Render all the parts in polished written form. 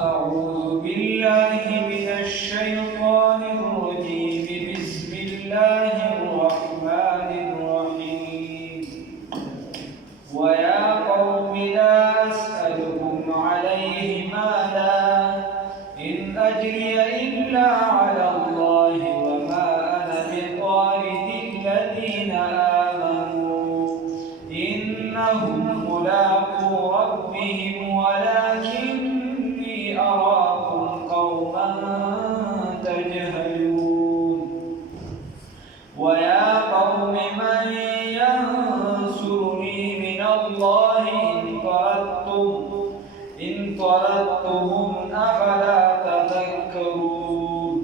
أعوذ بالله من الشيطان الرجيم. بسم الله الرحمن الرحيم. ويا قوم لا أسألكم عليه مالا إن أجري إلا على الله وما أنا بطارد الذين آمنوا إنهم ملاقو ربهم ولكني أراكم قوما تجهلون. ويا قوم من ينصرني من الله إن طردتهم أفلا تذكرون.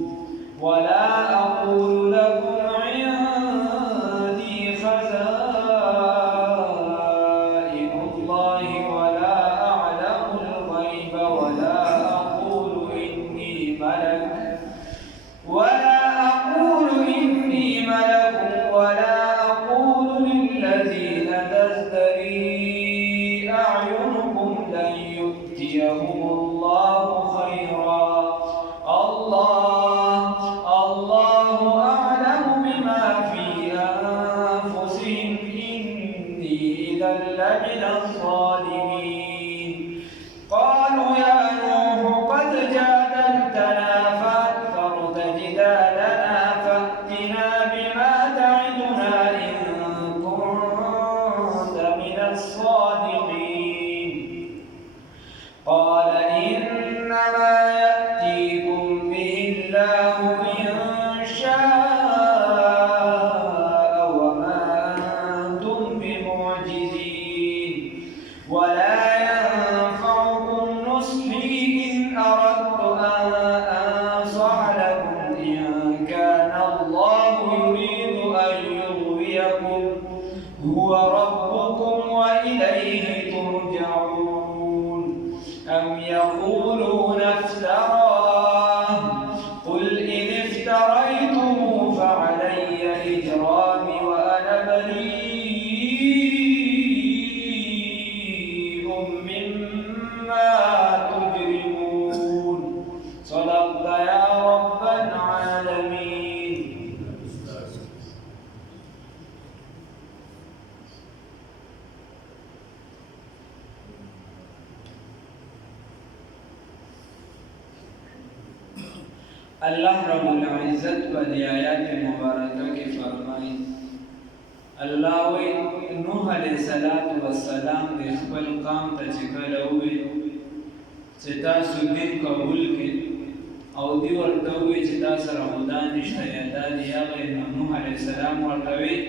ولا أقول لكم عندي خزائن الله ولا أعلم الغيب ولا أقول إني ملك ولا أقول للذين تزدري أعينكم لن يؤتيهم الله خيرا. الله أعلم بما في أنفسهم إني إذا لمن الظالمين. قالوا يا نوح قد جادلتنا فأكثرت جدالنا فأتنا بما تعدنا إن كنت من الصادقين. قال إنما يأتيكم به الله إن شاء وما أنتم بمعجزين. ولا ينفعكم نصحي إن أردت أن أنصح لكم إن كان الله يريد أن يغويكم هو ربكم وإليه ترجعون. أم يقولون افتراه قل إن افتريته فعلي إجرامي وأنا بريء مما تجرمون. صدقت يا رب العالمين. اللہ رب العزت و آیات مبارکہ کی فرمائی اللہ وی نوح علیہ السلام دے خپل قام ته چې کله وویل چې تاسو دین قبول کړئ او دی ورته وویل چې تاسو سره خدا نشته یا دا دی هغه نوح علیه السلام ورته وویل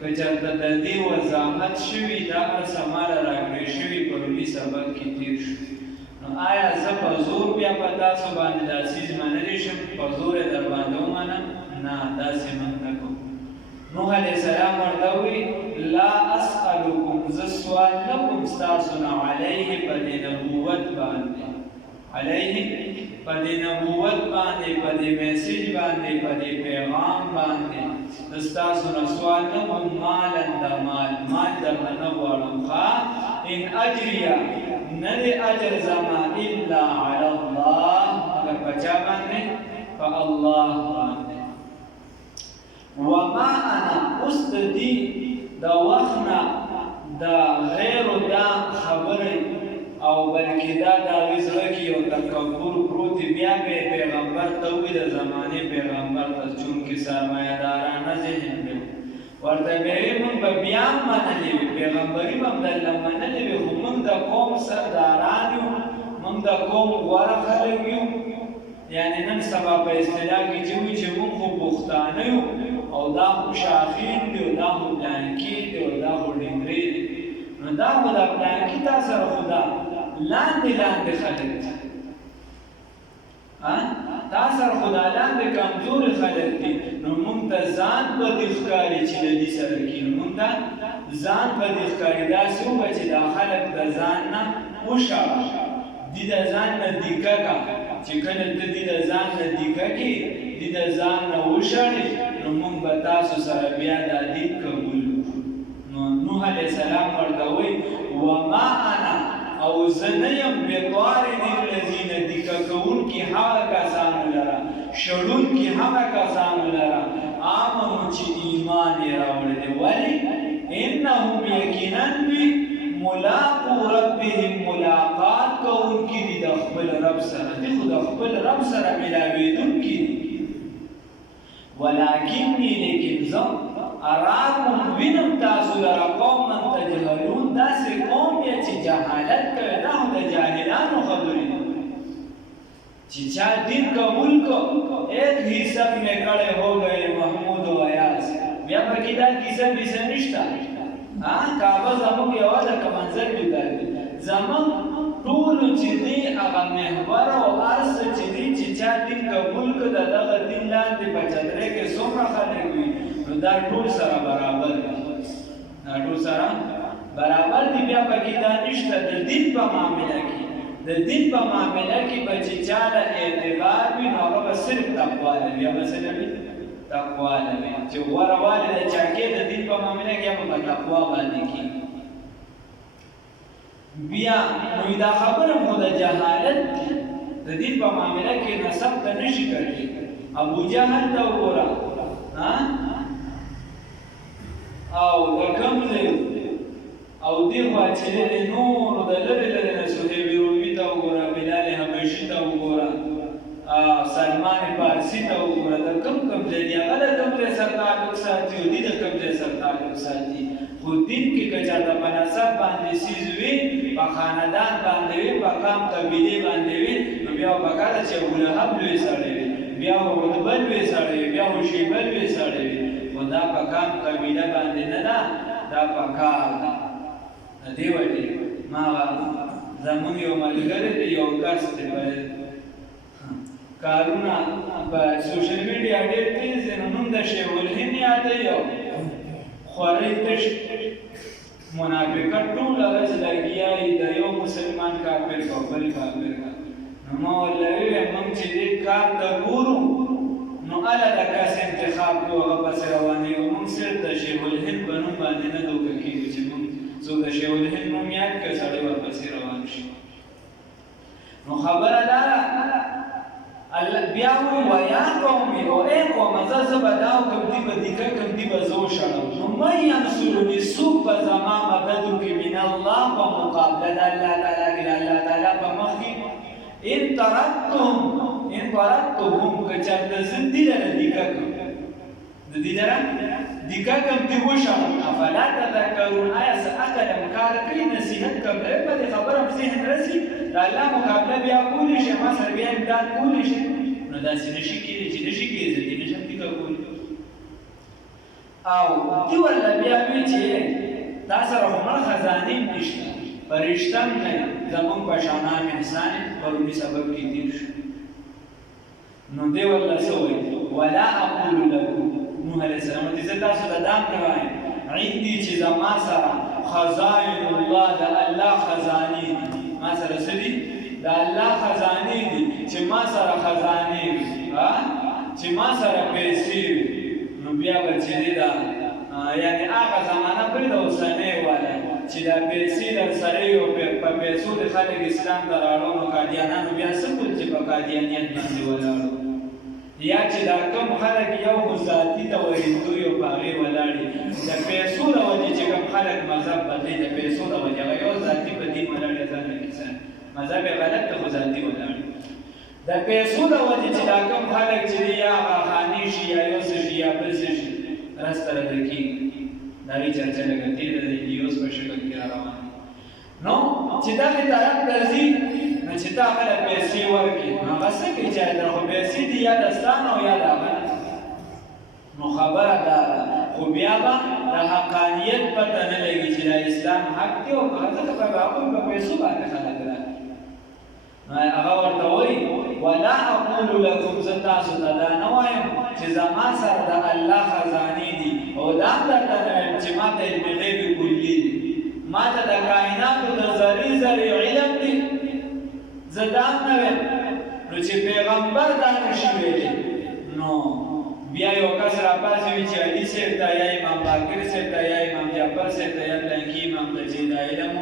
که چېرته د دې وضاحت شوي دا هر څه ماله راکړی شوي په لومړي سبق کې تېر شو نو آیا زه په زور بیا په تاسو باندې دا څیز منلی شم په زور یې در باندې ومنم نه داسې موږ نه کوو نوح علیه السلام ورته وویل لا اسألکم زه سوال نه کوم ستاسو نه علیه په دې نبوت باندې علیه په دې نبوت باندې په دې میسیج باندې په دې پیغام باندې ستاسو نه سوال نه کوم مالا د مال درنه نه غواړم ان اجریه نه دی اجر زما الا علی الله مگر په چا باندې په الله باندې وما انا اوس د دې د وخت نه د غیرو دا خبرې او بلکې دا د هغې زړه کې یو تکبر پروت دی بیا به یې پیغمبر ته ووایي د زمانې پیغمبر ته چونکې سرمایهدارانه ذهن دی ورته به یې موږ به بیا هم منلې وي پیغمبري به هم درله منلې وي خو موږ د قوم سرداران یو موږ د قوم غوره خلک یو یعنې نن سبا په اصطلاح کې چې وایي چې موږ خو پښتانه یو او دا خو شاخین دی او دا خو بلانکي دی او دا خو ډنګرې دی نو دا خو د بلانکي تا سره خو دا لاندې خلک دي تا سره خو دا لاندې کمزوري خلک دي نو موږ ته ځان په دې ښکاري چې له دې سره کېنو موږ ته ځان په دې ښکاري داسې وکړه چې دا خلک د ځان نه وشاړه دي د ځان نه دیکه کړه چې کله ته دې د ځان نه دیکه کړې دې د ځان نه وشاړې نو موږ به تاسو سره بیا دا دین قبول کړو نو نوح علیه السلام ورته وایي وما انا او زه نه یم بطارد الذین سکه کوونکي هغه کسانو لره شړونکي هغه کسانو لره آمنو چې ایمان یې راوړی دی ولې انهم یقینا دوی ملاقو ربهم ملاقات کوونکي دي د خپل رب سره دي خو د خپل رب سره ملاوېدونکي دي ولکنی لیکن زه اراکم وینم تاسو لره قوما تجهلون داسې قوم یې چې جهالت کوي دا خو د جاهلانو خبرې دي چې چا دین قبول کو ایک حصہ میں کڑے ہو گئے محمود و ایاز بیا پکې دا کیسه بیسه نشته کعبه زموږ یوازې که منظر جدا دی زموږ ټولو چې دی هغه محور او هر څه چې دی چې چا دین قبول کړه د دغه دین لاندې په چترۍ کې څومره خلک وي نو دا ټول سره برابر دي دا ټول سره برابر دي بیا پکې دا نشته د دین په معامله کې د دین په معامله کې به چې چاله اعتبار وي نو هغه به صرف تقوا لري بیا به څه لري تقوا لري چې غوره والی د چا کې د دین په معامله کې هغه په تقوا باندې کېږي بیا نو دا خبره مو د جهالت د دین په معامله کې نسب ته نشي کولی ابو جهل ته وګوره او د کوم ځای او دی خوا چې د نورو د لرې لرې نه صهیب رومي ته وګوره بلال حبشي ته وګوره سلمان فارسي ته وګوره د کوم ځای دی هغه د کوم ځای سره تعلق ساتي او دی د کوم ځای سره تعلق ساتي خو دین کې که چاته په نسب باندې څیز وي په خاندان باندې وي په قام قبیلې باندې وي نو بیا پکار چې ابولهب لوی سړی وي بیا عتبه لوی سړی وي بیا شیبه لوی سړی وي خو دا په قام قبیله باندې نه ده دا پکار ده د دې وجې ما زموږ یو ملګری دی یو کس دی کارونه په سوشل میډیا ډېر تیز دی نو نوم د شیخ الهند یادوي او خورۍ تش منافقت ټوله ورځ لګیا وي د یو مسلمان کافر کو بل کافر کا نو ما ورله وویل موږ چې دې کار ته ګورو نو هله د کس انتخاب کوو هغه پسې روان یو موږ صرف د شیخ الهند په نوم باندې نه دوکه کېږو چې موږ څوک د شیخ الهند نوم یاد کړه سړی ورپسې روان شي نو خبره دا الله بیا وایي یا قومي او ای قومه زه به دا وکړم دې به دیکه کړم دې به زه وشړم نو من ینصرني څوک به زما مدد وکړي من الله په مقابله د الله تعالی کې د الله تعالی په مخ کې ان طردتهم که چېرته زه دې لره دیکه کړم د دې لره دیکه کړم دې وشړم افلا تذکرون آیا څه عقل م کار کوي نصیحت کوم په دې خبره م ذهن رسي د الله مقابله بیا کولی شي ما سره بیا امداد کولی شي نو داسې نشي کېدی چې نشي کېدی زه دې نشم دیکه کولی او دې ورله بیا وایي چې تا سره هنر خزانې نشته فرشته م نه زموږ په شانان انسان پروني سبب کې تېر شو نو دې ورله څه وایي ولا اقول لکم نوح علیه السلام ته زه تاسو ته دا نه وایم عندي چې زما سره خزائن الله د الله خزانې دي ما سره څه دي د الله خزانې دي چې ما سره خزانې وي چې ما سره پیسې وي نو بیا به چې دی دا یعنې هغه زمانه پرېږده اوسنۍ والا چې دا پیسې در سره وي او په پیسو د خلک اسلام ته راوړو نو قادیانانو بیا څه کول چې په قادیانیت باندې ولاړو یا چې دا کوم خلک یو خو ذاتي توحیدو یو په هغې ولاړ دي د پیسو د وجې چې کوم خلک مذهب بدلوي د پیسو د وجې هغه یو ذاتي په دین ولاړ دی ځان نه کیسه مذهب یې غلط دی خو ذاتي ولاړ دی د پیسو د وجې چې دا کوم خلک چې دی یا هغه خاني شي یا یو څه شي یا بل څه شي رسته رده کېږي د هغې چرچه لږه تېره د ویډیوز په شکل کې را روان نو چې دغې طرف ته ځي نو چې تا هغه له پیسې ورکړي نو هغه څه کوي چې در خو پیسې دي یا د ستا نه او یا د هغه نه نو خبره دا ده خو بیا به د حقانیت پته نه لګي چې د اسلام حق دی او ځکه په هغوی په پیسو باندې خلک راکړي نو هغه ورته وایي ولا اقول لکم زه تاسو ته دا نه وایم چې زما سره د الله خزانې دي او دا هم درته نه وایم چې ما ته علم غیب کلي دي ما ته د کائناتو د ذرې ذرې علم دی زه دا هم نه وایم نو چې پیغمبر دا نشي ویلی نو بیا یو کس راپاڅوي چې علي صاحب ته یا امام باقر صاحب ته یا امام جعفر صاحب ته یا پلانکي امام ته چې دا علم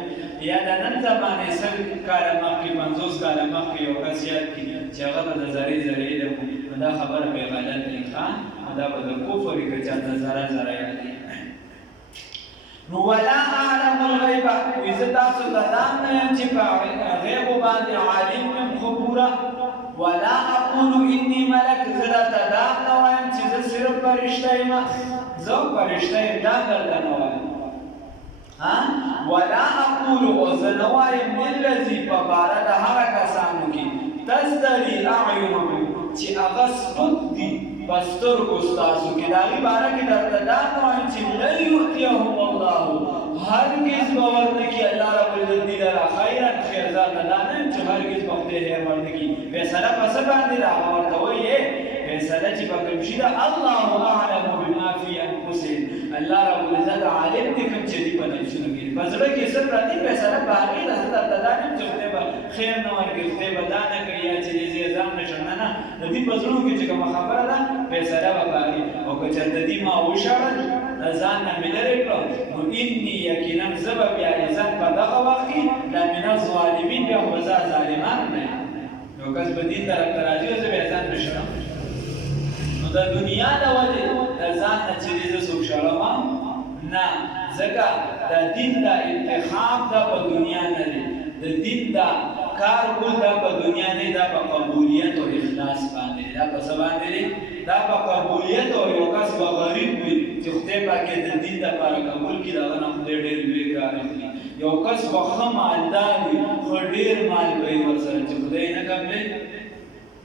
یا د نن زمانې 100 کاله مخکې 50 کاله مخکې یو کس یاد کړي چې هغه ته د ذرې علم نو دا خبره بې غلط دی دا به د کفر که چاته ذره یاد دی نو ولا اعلم الغیب وی زه تاسو ته دا نه یم چې په غیبو باندې عالم یم خو پوره ولا اقول انی ملک زه راته دا نه وایم چې زه صرف فرشته یم زه فرشته یم دا درته نه وایم ولا اقول وزه نه وایم للذي په باره د هغه کسانو کې تزدري اعینهم چې هغه سپک دي په سترګو ستاسو کې د هغې باره کې درته دا نه وایم چې لن یؤتیهم الله هرگز به ورنکړي الله ربالعزت دې لره خیرا خیرزاته دا نه یم چې هرگز به خدای خیر ورنکړي فیصله په څه باندې ده هغه ورته وایي فیصله چې به کوم شي ده الله اعلم بما فی انفسهم الله ربالعزت عالم دی کوم چې دي په نفسونو کې په زړه کې څه پراتې فیصله په هغې ده زه درته دا نه یم چې خدای به خیر نه ورکړي خدای به دا نه کوي یا چې دې ځان نه شم نه د دې په زړونو کې چې کومه خبره ده فیصله به په هغې او که چېرته دې ما وشړل د ځان نه مې لرې کړه نو اني یقینا زه به بیا عزت په دغه وخت کې لمن الظالمین بیا خو زه ظالمان نه یم یو کس په دین طرف ته راځي او زه بیا ځان نه شړم نو د دنیا د وجې د ځان نه چې زه څوک شړم نه ځکه د دین د انتخاب دا په دنیا نه دی د دین دا کار کول دا په دنیا نه دا په قبولیت او اخلاص باندې دا په څه باندې دی دا په قبولیت او یو کس به غریب وي چې خدای پاک د دین دپاره قبول کړي د هغه نه خدای ډېر لوی کار اخلي یو کس به ښه مالدار وي خو ډېر مال به یې ورسره چې خدای نه قبلوي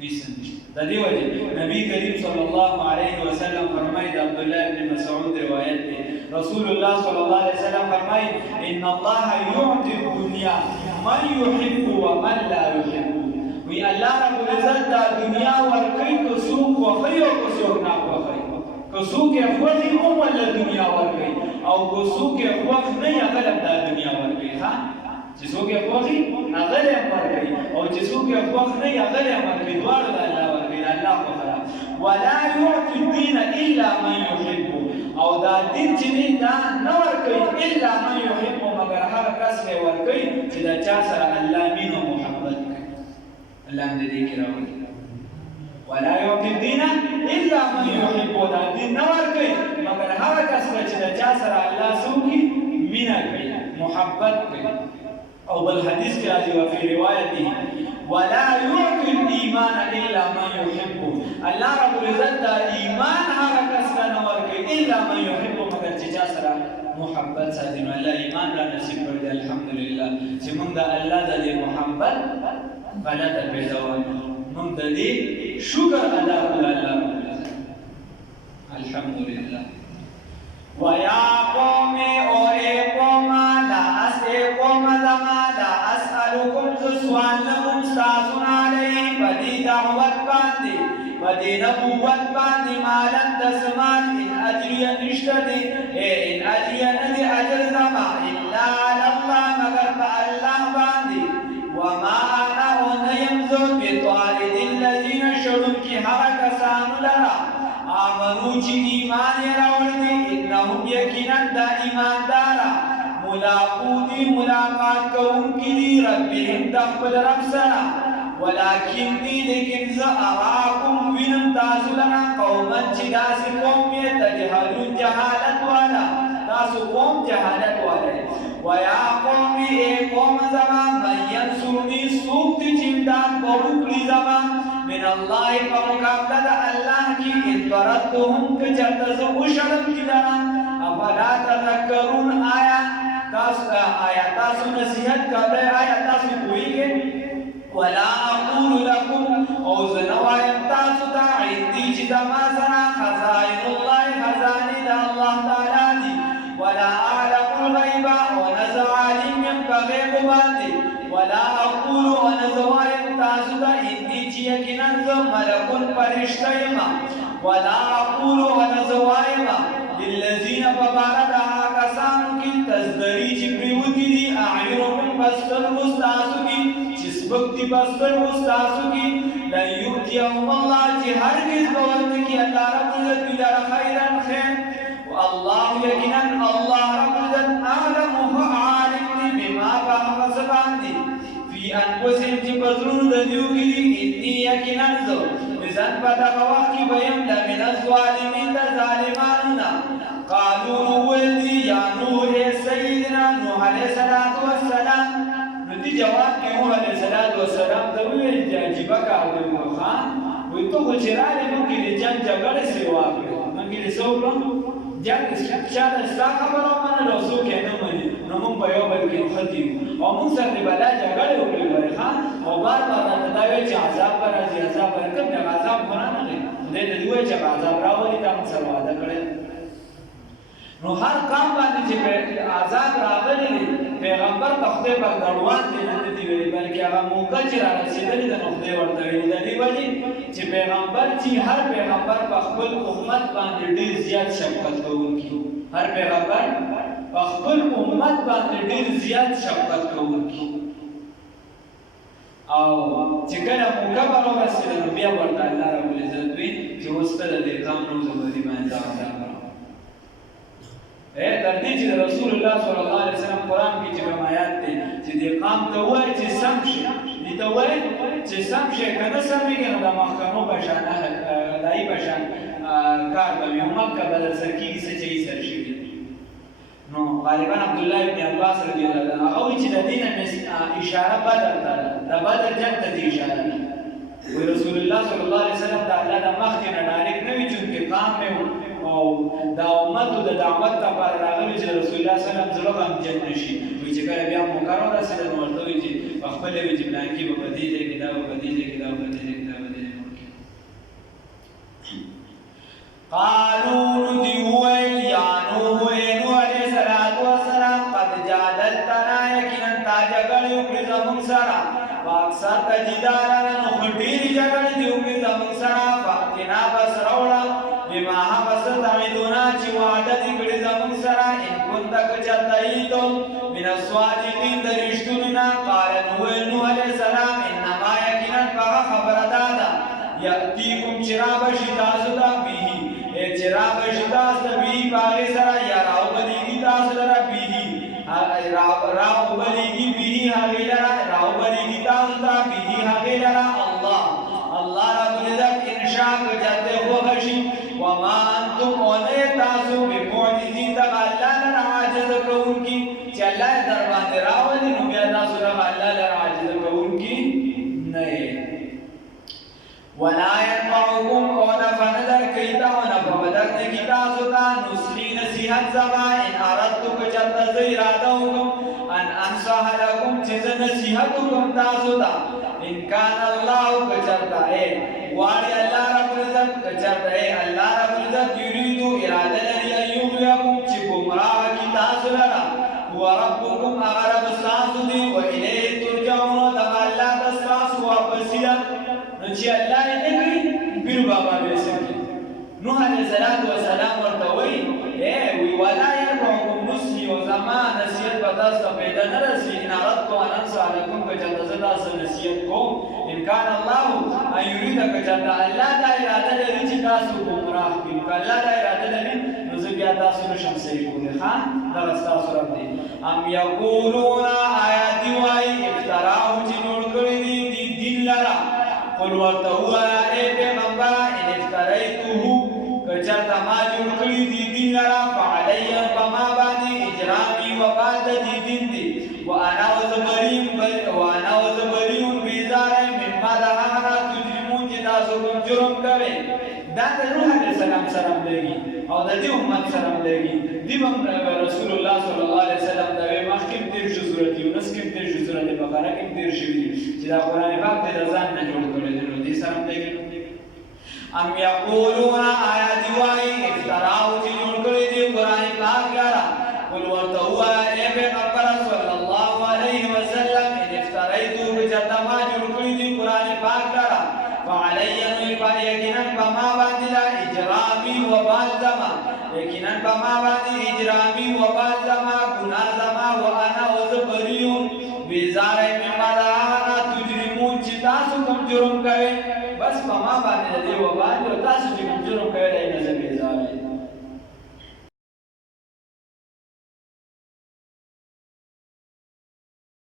نیسن د دې وجې نبی کریم صلی الله علیه وسلم فرمایي د عبدالله ابن مسعود روایت دی رسول الله صلی الله علیه وسلم فرمایي ان الله یعطي الدنیا من یحب ومن لا یحب وی الله رب العزت دا دنیا ورکوي که څوک خوښوي او که څوک ناخوښوي که څوک یې خوښي هم له دنیا ورکوي او که څوک یې خوښ نه وي هغه هم دا دنیا ورکوي چې څوک یې خوښي هغه یې ورکوي او چې څوک یې خوښ نه وي هغه یې ورکوي دواړه د الله ورکوي د الله خوښه ولا یعطي الدین الا من یحب او دا دین چې دی دا نه ورکوي الا من یحب مګر هغه کس یې ورکوي چې د چا سره الله مینه او محبت کوي الله دې دې کې راوړي ولا یعطي الدین الا من یحب دا دین نه ورکوي مګر هغه کس چې د چا سره الله سوکي مینه کوي محبت کوي او بل حدیث کې راځي او په روایت دی ولا يعطي الايمان الا من يحب الله رب العزت دا ایمان هغه کس نه ورکوي الا من يحب مگر چې چا سره محبت ساتي نو الله ایمان را نصیب کړی الحمدلله چې موږ د الله د محبت غلطه پیدا وایو موږ د دې شکر ادا کړو الله رب العزت الحمدلله ويا قوم او قوم لا اسالكم زما لا اسالكم سوال لكم استاذن عليه بدي دعوت باندې بدي نبوت باندې مالن دسمان ان اجري نشتدي ان اجري ندي اجر زما الا على الله مگر الله باندې وما انا ونيمزو بطارد الذين شروا کی حرکسان لرا آمنو چی ایمان راوڑی انہم یقینا دا ایماندارا ملاقو دی ملاقات کون کی دی ربهم دخبل رب سرا ولیکن دی لیکن زا اراکم وینم تاسو لنا قوما چی داسی قوم تجہلون جہالت والا تاسو قوم جہالت والا ویا قومی اے قوم زمان من ینصرنی سوکت چمدان بروکلی زمان من الله فمقابلة الله کی انطردتهم کچرتز وشرم کدران افلا تذکرون آیا تاسو نصیحت کبر آیا تاسو کوئی گے ولا اقول لكم او زنوایم تاسو تا عندی چیزا ما سنا خزائن الله خزانی دا اللہ تعالی دی ولا اعلم الغیب ونزع علم بغیب باندی ولا اقول ونزوایم تاسو تا عندی چی یقینا ملکن پرشتیما ولا اقول ونزوایم للذین فبارد آکسانو کی تزدری چی پریوتی دی اعیرهم بستر مستاسو کی چسبکتی بستر مستاسو کی لن یؤتیهم اللہ چی ہرگز بورد کی اللہ رب العزت بلار خیرا خیر واللہ یقینا اللہ رب العزت اعلم عالم بما دیو کی انی یقینا زو بزن پتا وقت کی بیم لمن الظالمین در ظالمانونا قالوا ولدی یا نوح سیدنا نوح علیہ السلام ندی جواب کی نوح علیہ السلام ته ویل چې عجیب کار دی خان وي ته خو چې راغلی نو کې د جنګ جګړې سیوا کړې نو کې د څه وکړم جنګ چا د ستا خبره ومنله او څوک یې نه مني نو موږ په یو بل کې نښتي او موږ سره د بلا جګړې وکړې ګورې خان او بار بار راته دا ویل چې عذاب به راځي عذاب به کوم دغه عذاب خو نه راغلی خدای ته دې وویل چې عذاب راولي تا موږ سره وعده کړې نو هر قوم باندې چې عذاب راغلی دی پیغمبر په خدای په دروان دی نه دی ویلي بلکې هغه موقع چې را رسېدلې ده نو خدای ورته ویلي د دې وجې چې پیغمبر چې هر پیغمبر په خپل امت باندې ډېر زیات شفقت کوونکی هر پیغمبر په خپل امت باندې ډېر زیات شفقت کوونکی او چې کله موقع به راورسېده نو بیا ورته الله ربالعزت وایي چې اوس ته د دې قوم نو زه به دې باندې عذاب تر دې چې رسول الله صلی الله علیه وسلم قرآن کې چې کوم آیات دی چې دې قوم ته وایي چې سم شي دې ته وایي چې سم شي که نه سمېږي نو د محکمو په شان دایي په شان کار کوي امت که به درسره کېږي څه چې یې سر شوي نو غالبا عبدالله ابن عباس رضی الله عنه هغه وایي چې د دې نه اشاره بدر ته ده د بدر جنګ ته دې اشاره ده وایي رسول الله صلی الله علیه وسلم د الله د مخکې نه ډایرکټ نه وي چونکې قام مې او دا امتو د دعوت لپاره راغلي چې رسول الله صلی الله علیه وسلم زړه غمجن نشي وایي چې کله بیا موقع راورسېده نو ورته وایي چې په خپله وایي چې پلانکي به په دې ځای کې دا به په دې ځای کې دا به په دې ځای کې دا به دې ځای کې قالوا ندي وویل یا نوح ای نوح علیه السلام قد جادلتنا یقینا تا جګړې وکړې زموږ سره واکثرت جدالنا نو ډېرې جګړې دې وکړې زموږ سره فأتنا بس راوړه بما هغه څه تعدونه چې وعده دې کړې زموږ سره ان كنت که چېرته یې ته من الصادقین د رښتونو نه قال نوح علیه السلام انما یقینا هغه خبره دا ده یأتیکم چې رابشي تاسو ته به چې رابشي تاسو ته به په هغې سره یا راوبلېږي تاسو لره به راوبلېږي به هغې لره راوبلېږي تاسو ته به هغې لره الله رب العزت انشاء که چېرته خوښه شي وما انتم ونه تاسو بمعجزین د الله لره عاجز کوونکي چې الله یې در باندې راولي نو بیا تاسو دغه الله لره عاجز کوونکي نه یې ولا ينفعكم او نفع نه درکوي ته او نفع به درنکي تاسو ته نصحي نصیحت زما ان اردتو که چېرته زه اراده وکړم ان انصح لکم چې زه نصیحت وکړم تاسو ته ان کان الله که چېرته غواړي الله رب العزت که چېرته الله رب العزت یریدو اراده لري ان یغویکم چې ګمراه کړي تاسو لره هو ربکم هغه رب ستاسو دی و الیه ترجعون دغه الله ته ستاسو واپسي ده نو چې الله یې نه کړي پیر بابا به یې څه کړي نوح علیه السلام ورته وایي وی ولا ينفعكم نصحي او زما نصیحت به تاسو ته پیدا نه رسي ان اردت ان انصح لكم که چېرته زه تاسو نصیحت کوم ان کان الله ان یرید که چېرته الله دا اراده لري چې تاسو ګمراه کړي که الله دا اراده لري نو زه بیا تاسو نشم صحیح کولی ښه دغه ستاسو رب دی ام یقولون آیا دې وایي افتراه چې جوړ کړي دي دې دین لره قل ورته ووایه ای پیغمبره ان افتریته که چېرته ما جوړ کړي دي دین لره فعلی په ما باندې اجرامي وبال د دې دین دی وانا وزبریم بیزاره مما د هغه نه تجرمون چې تاسو کوم جرم کوئ دا د نوح علیه السلام سره هم لګي او د دې امت سره هم لګي دې هم رسول الله صلی الله علیه وسلم د مخکې هم تېر شو سورت یونس کې هم تېر شو سورت بقره کې هم تېر شوي دي چې دا قرآن پاک دې د ځان نه جوړ کړی دی نو دې سره هم لګي ام یقولون آیا دې وایي افتراو چې جوړ کړی دی قرآن پاک لره قل ورته ووایه ای پیغمبره صلی الله علیه وسلم ان افتریتو که چېرته ما جوړ کړي دي قرآن پاک لره فعلی یقینا په ما باندې اجرامي وبال زما یقینا په ما باندې اجرامي وبال زما